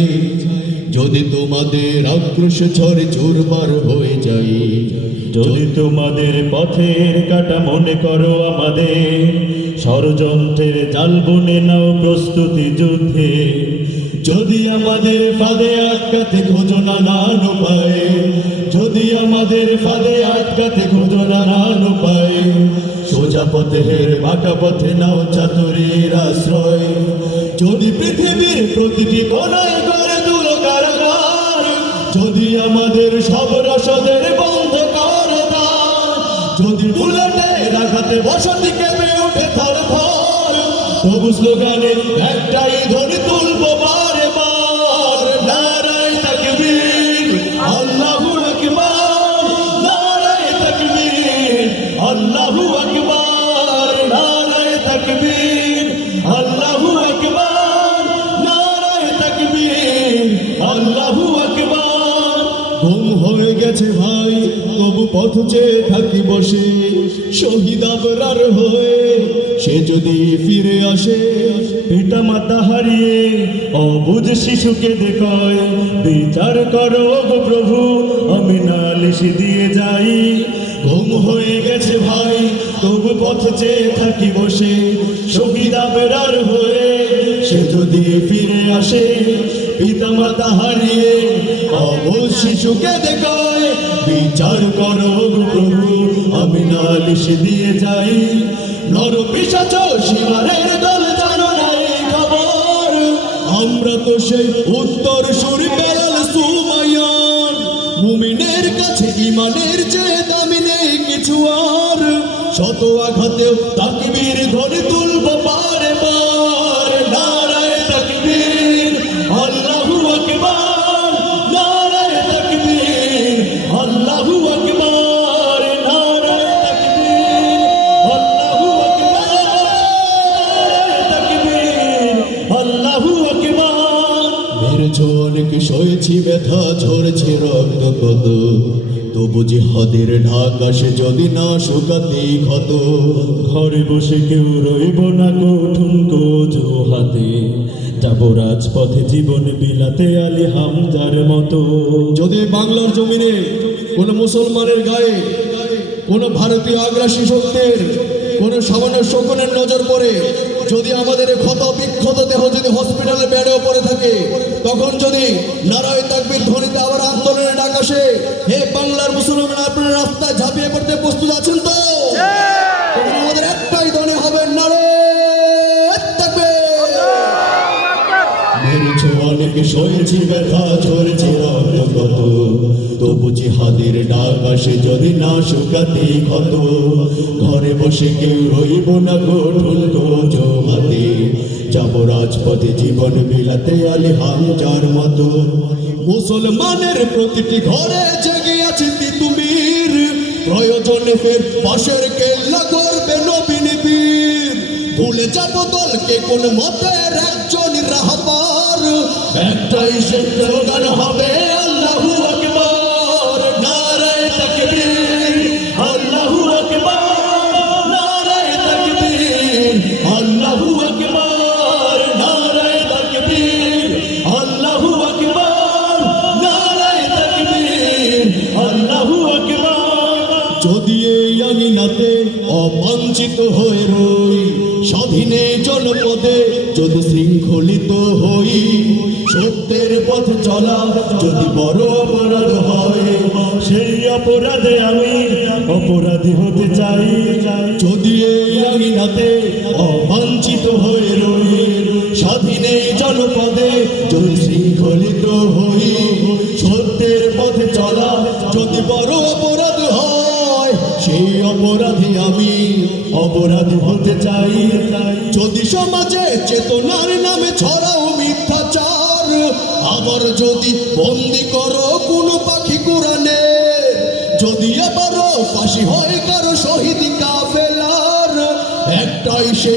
চাই, যদি তোমাদের আক্রোশ ঝড়ে চুরমার হয়ে যায়, যদি তোমাদের পথের কাটা মনে করো আমাদের, ষড়যন্ত্রের জাল বুনে নাও প্রস্তুতি যুদ্ধে। যদি আমাদের ফাঁদে আটকাতে খোঁজো নানান উপায়ে, যদি আমাদের ফাঁদে আটকাতে খোঁজো নানান উপায়ে, সোজা পথের বাঁকা পথে নাও চাতুরীর আশ্রয়। যদি পৃথিবীর প্রতিটি কোণায় করে তুলো কারাগার, যদি আমাদের সব রসদের বন্ধ করে দাও, যদি বুলেটের আঘাতে বসতি কেঁপে ওঠে থর থর, তবু স্লোগানে একটাই ধ্বনি তুলবো বারে বার, নারায়ে তাকবীর আল্লাহু আকবার, নারায়ে তাকবীর আল্লাহু আকবার, নারায়ে তাকবীর আল্লাহু আকবার, নারায়ে তাকবীর আল্লাহু আকবার। ঘুম হয়ে গেছে ভাই, তবু পথ চেয়ে থাকি বসে, শহীদ আবরার হয়ে সে যদি ফিরে আসে। পিতা মাতা হারিয়ে অবুঝ শিশুকে দেখায়, বিচার করো গো প্রভু, আমি নালিশ দিয়ে যাই। ঘুম হয়ে গেছে ভাই, তবু পথ চেয়ে থাকি বসে, শহীদ আবরার হয়ে সে যদি ফিরে আসে। পিতা মাতা হারিয়ে অবুঝ শিশুকে দেখায়, বিচার করো গো প্রভু, আমি নালিশ দিয়ে যাই। নর পিশাচ সীমারের দল জানো না এই খবর, আমরা তো সেই উত্তর সুরি বেলাল সুমাইয়ার। মুমিনের কাছে ইমানের চেয়ে দামি নেই কিছু আর, শত আঘাতেও তাকবীর ধ্বনি তুলবো বারে বার, নারায়ে তাকবীর আল্লাহু আকবার, নারায়ে তাকবীর আল্লাহু আকবার, নারায়ে তাকবীর আল্লাহু আকবার, নারায়ে তাকবীর আল্লাহু আকবার। মেরেছো অনেক, সয়েছি ব্যথা, ঝরছে রক্ত কত, তবু জিহাদের ঢাকা সে যদি না শুকাতেই ক্ষত। ঘরে বসে কেউ রইব না কঠুন কোজো হাতে, যাব রাজপথে জীবন বিলাতে আলী হামজার মতো। যদি বাংলার জমিনে কোন মুসলমানের গায়ে কোন ভারতীয় আগ্রাসী শক্তির কোন সামান্য শকুনের নজর পড়ে, যদি আমাদের ক্ষত বিক্ষত দেহ যদি হসপিটালে বেডেও পড়ে থাকে, তখন যদি নারায়ে তাকবীর ধ্বনিতে আবার আন্দোলনের ডাক আসে, হে বাংলার মুসলমান, আপনারা রাস্তায় ঝাঁপিয়ে পড়তে প্রস্তুত আছেন তো? তখন আমাদের একটাই ধ্বনি হবে, নারায়ে তাকবীর। মেরেছো অনেকে, সয়েছি ব্যথা, ঝরেছে রক্ত কত, তবু জিহাদের ডাক আসে যদি না শুকাতেই ক্ষত। ঘরে বসে কেউ রইব না কঠোর কোজো হাতে, যাব রাজপথে জীবন বিলাতে আলী হামজার মতো। মুসলমানের প্রতিটি ঘরে জেগে আছে তিতুমির, প্রয়োজনে ফের পাশের কেল্লা করবে নবীন বীর। ভুলে যাব দলকে কোন মতের একজন রাহবার, একটাই সে স্লোগান হবে আল্লাহু আকবার, নারায়ে তাকবীর আল্লাহু আকবার, নারায়ে তাকবীর আল্লাহু আকবার, নারায়ে তাকবীর আল্লাহু আকবার, নারায়ে তাকবীর আল্লাহু আকবার। যদি এই আঙিনাতে অবাঞ্ছিত হয়ে রই, স্বাধীনে জনপদে যদি শৃঙ্খলিত হই, সত্যের পথে চলা যদি বড় অপরাধ হয়, সেই অপরাধে আমি অপরাধী হতে চাই। যদি এই আঙিনাতে অবাঞ্ছিত হয়ে রই, স্বাধীনে জনপদে যদি শৃঙ্খলিত হই, সত্যের পথে চলা যদি বড় অপরাধ হয়, সেই অপরাধী আমি অপরাধী হতে চাই। যদি সমাজে চেতনার নামে ছড়াও মিথ্যাচার, আবার যদি বন্দি করো কোনো পাখি কোরআনে, যদি আবারও ফাঁসি হয় কারো শহীদ কাফেলার, একটাই সে